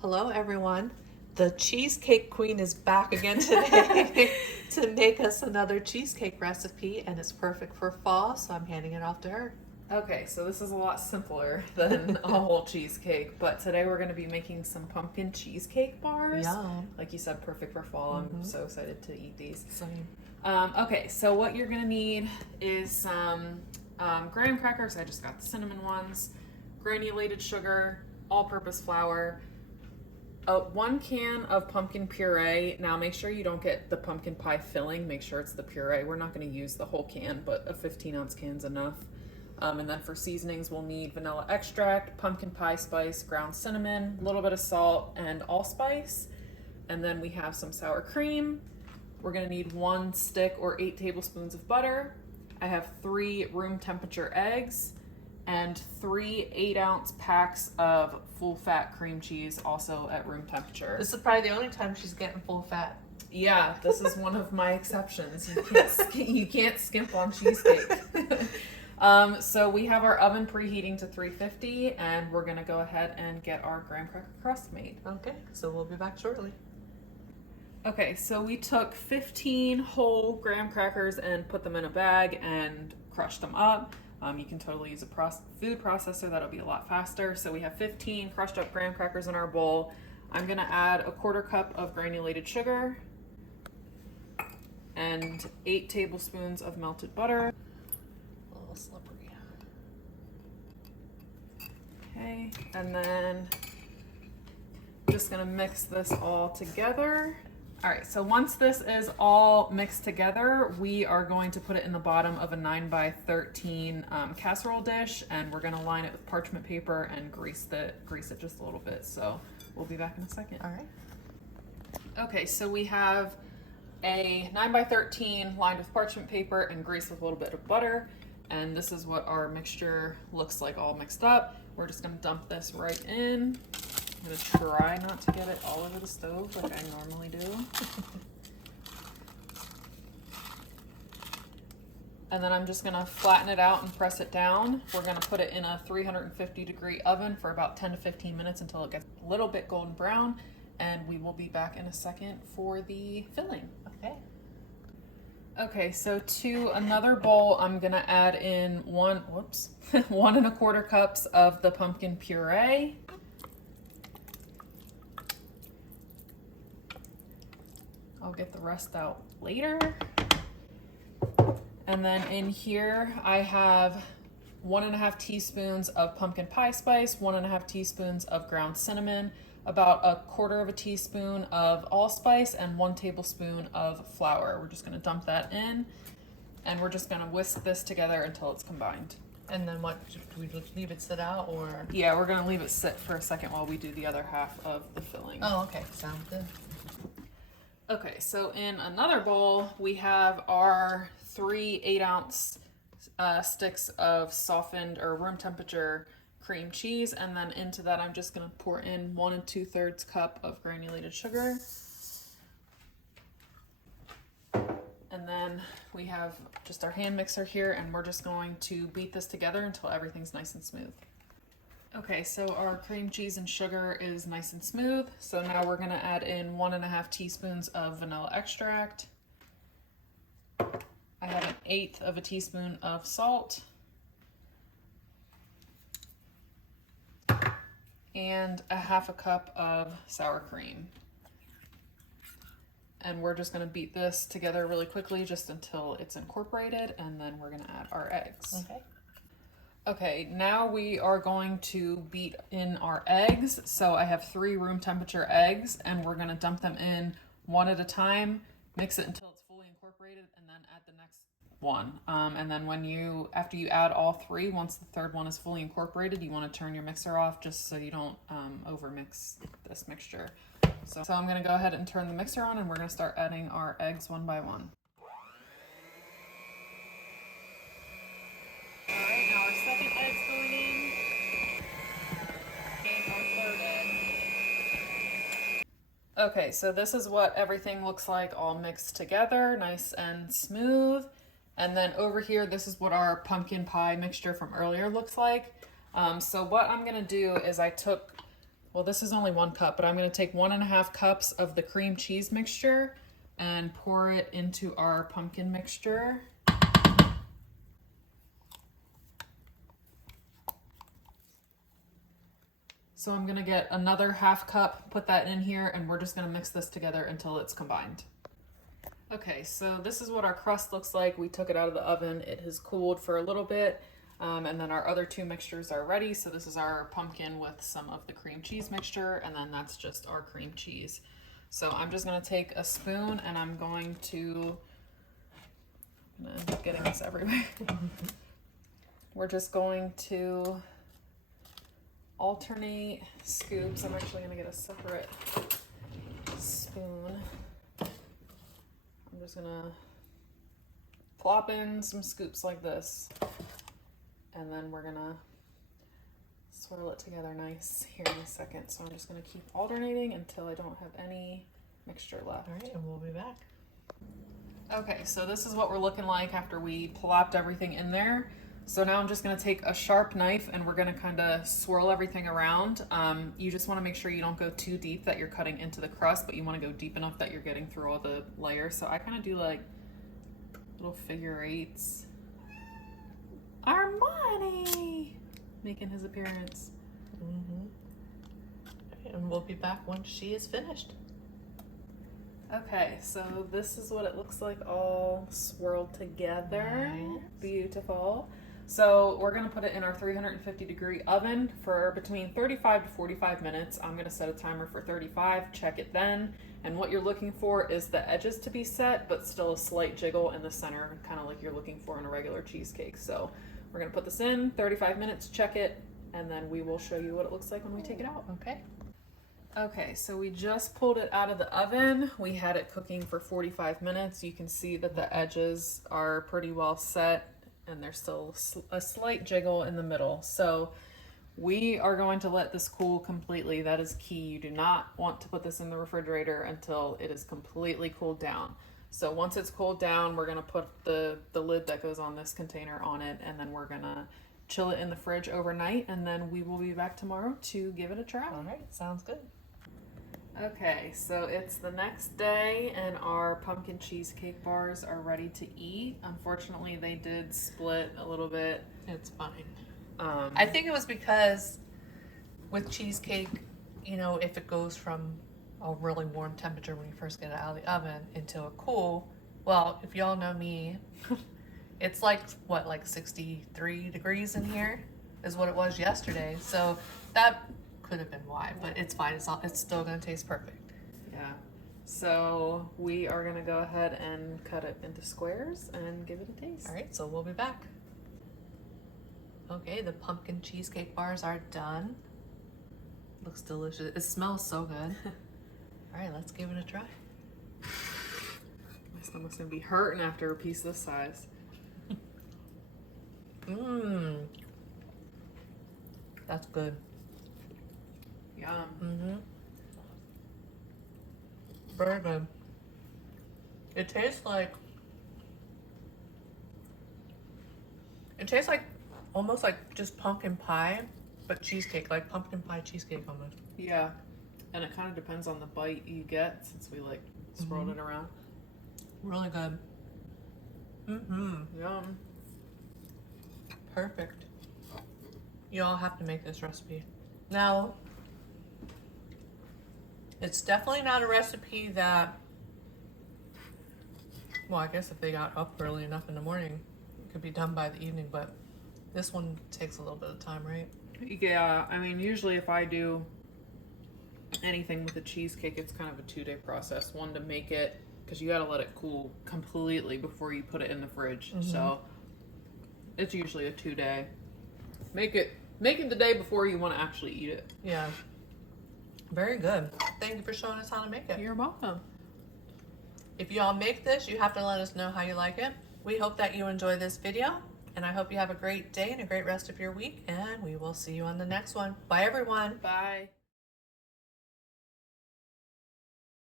Hello everyone. The Cheesecake Queen is back again today to make us another cheesecake recipe, and it's perfect for fall, so I'm handing it off to her. Okay, so this is a lot simpler than a whole cheesecake, but today we're going to be making some pumpkin cheesecake bars. Yum. Like you said, perfect for fall. I'm so excited to eat these. Same. Okay, so what you're going to need is some graham crackers. I just got the cinnamon ones, granulated sugar, all-purpose flour, 1 can of pumpkin puree. Now make sure you don't get the pumpkin pie filling. Make sure it's the puree. We're not going to use the whole can, but a 15-ounce can's enough. And then for seasonings, we'll need vanilla extract, pumpkin pie spice, ground cinnamon, a little bit of salt, and allspice. And then we have some sour cream. We're going to need 1 stick or 8 tablespoons of butter. I have 3 room temperature eggs and 3 8-ounce packs of full fat cream cheese, also at room temperature. This is probably the only time she's getting full fat. Yeah, this is one of my exceptions. You can't skimp on cheesecake. So we have our oven preheating to 350, and we're gonna go ahead and get our graham cracker crust made. Okay, so we'll be back shortly. Okay, so we took 15 whole graham crackers and put them in a bag and crushed them up. You can totally use a food processor, that'll be a lot faster. So we have 15 crushed up graham crackers in our bowl. I'm gonna add a 1/4 cup of granulated sugar and 8 tablespoons of melted butter. A little slippery. Okay, and then I'm just gonna mix this all together. All right, so once this is all mixed together, we are going to put it in the bottom of a 9x13 casserole dish, and we're gonna line it with parchment paper and grease it just a little bit. So we'll be back in a second. All right. Okay, so we have a 9x13 lined with parchment paper and greased with a little bit of butter. And this is what our mixture looks like all mixed up. We're just gonna dump this right in. I'm gonna try not to get it all over the stove like I normally do. And then I'm just gonna flatten it out and press it down. We're gonna put it in a 350-degree oven for about 10 to 15 minutes until it gets a little bit golden brown. And we will be back in a second for the filling. Okay. Okay, so to another bowl, I'm gonna add in 1 1¼ cups of the pumpkin puree. I'll get the rest out later. And then in here, I have 1½ teaspoons of pumpkin pie spice, 1½ teaspoons of ground cinnamon, about 1/4 teaspoon of allspice, and 1 tablespoon of flour. We're just gonna dump that in, and we're just gonna whisk this together until it's combined. And then what, do we just leave it sit out or? Yeah, we're gonna leave it sit for a second while we do the other half of the filling. Oh, okay, sounds good. Okay, so in another bowl, we have our 3 8-ounce sticks of softened or room temperature cream cheese, and then into that I'm just gonna pour in 1 2/3 cup of granulated sugar. And then we have just our hand mixer here, and we're just going to beat this together until everything's nice and smooth. Okay, so our cream cheese and sugar is nice and smooth. So now we're gonna add in 1½ teaspoons of vanilla extract. I have 1/8 teaspoon of salt. And 1/2 cup of sour cream. And we're just gonna beat this together really quickly just until it's incorporated, and then we're gonna add our eggs. Okay. Okay, now we are going to beat in our eggs. So I have 3 room temperature eggs, and we're gonna dump them in one at a time, mix it until it's fully incorporated, and then add the next one. And then after you add all 3, once the 3rd one is fully incorporated, you wanna turn your mixer off just so you don't overmix this mixture. So I'm gonna go ahead and turn the mixer on, and we're gonna start adding our eggs one by one. Alright, now our 2nd egg's going in, and our 3rd egg. Okay, so this is what everything looks like all mixed together, nice and smooth. And then over here, this is what our pumpkin pie mixture from earlier looks like. So what I'm gonna do is I took well, this is only 1 cup, but I'm going to take 1.5 cups of the cream cheese mixture and pour it into our pumpkin mixture. So I'm gonna get another 1/2 cup, put that in here, and we're just gonna mix this together until it's combined. Okay, so this is what our crust looks like. We took it out of the oven. It has cooled for a little bit, and then our other 2 mixtures are ready. So this is our pumpkin with some of the cream cheese mixture, and then that's just our cream cheese. So I'm just gonna take a spoon and I'm gonna end up getting this everywhere. We're just going to alternate scoops. I'm actually gonna get a separate spoon. I'm just gonna plop in some scoops like this, and then we're gonna swirl it together nice here in a second. So I'm just gonna keep alternating until I don't have any mixture left. All right, and we'll be back. Okay, so this is what we're looking like after we plopped everything in there. So now I'm just gonna take a sharp knife and we're gonna kind of swirl everything around. You just wanna make sure you don't go too deep that you're cutting into the crust, but you wanna go deep enough that you're getting through all the layers. So I kind of do like little figure 8s. Armani making his appearance. And we'll be back once she is finished. Okay, so this is what it looks like all swirled together. Nice. Beautiful. So we're gonna put it in our 350-degree oven for between 35 to 45 minutes. I'm gonna set a timer for 35, check it then. And what you're looking for is the edges to be set, but still a slight jiggle in the center, kind of like you're looking for in a regular cheesecake. So we're gonna put this in, 35 minutes, check it, and then we will show you what it looks like when we take it out. Okay. Okay, so we just pulled it out of the oven. We had it cooking for 45 minutes. You can see that the edges are pretty well set and there's still a slight jiggle in the middle. So we are going to let this cool completely. That is key. You do not want to put this in the refrigerator until it is completely cooled down. So once it's cooled down, we're gonna put the lid that goes on this container on it, and then we're gonna chill it in the fridge overnight, and then we will be back tomorrow to give it a try. All right, sounds good. Okay, so it's the next day and our pumpkin cheesecake bars are ready to eat. Unfortunately, they did split a little bit. It's fine. I think it was because with cheesecake, you know, if it goes from a really warm temperature when you first get it out of the oven into a cool, well, if y'all know me, it's like, what, like 63 degrees in here is what it was yesterday. So that could have been why, but it's fine. It's still gonna taste perfect. Yeah. So we are gonna go ahead and cut it into squares and give it a taste. All right, so we'll be back. Okay, the pumpkin cheesecake bars are done. Looks delicious. It smells so good. All right, let's give it a try. My stomach's gonna be hurting after a piece this size. Mmm. That's good. Yum. Mm-hmm. Very good. It tastes like almost like just pumpkin pie, but cheesecake, like pumpkin pie cheesecake almost. Yeah. And it kind of depends on the bite you get since we like swirled it around. Really good. Mm-hmm. Yum. Perfect. You all have to make this recipe. Now, it's definitely not a recipe that, well, I guess if they got up early enough in the morning, it could be done by the evening, but this one takes a little bit of time, right? Yeah, I mean, usually if I do anything with a cheesecake, it's kind of a 2-day process. One, to make it, because you got to let it cool completely before you put it in the fridge. So it's usually a 2-day. Make it the day before you want to actually eat it. Yeah. Very good. Thank you for showing us how to make it. You're welcome. If y'all make this, you have to let us know how you like it. We hope that you enjoy this video, and I hope you have a great day and a great rest of your week, and we will see you on the next one. Bye, everyone. Bye.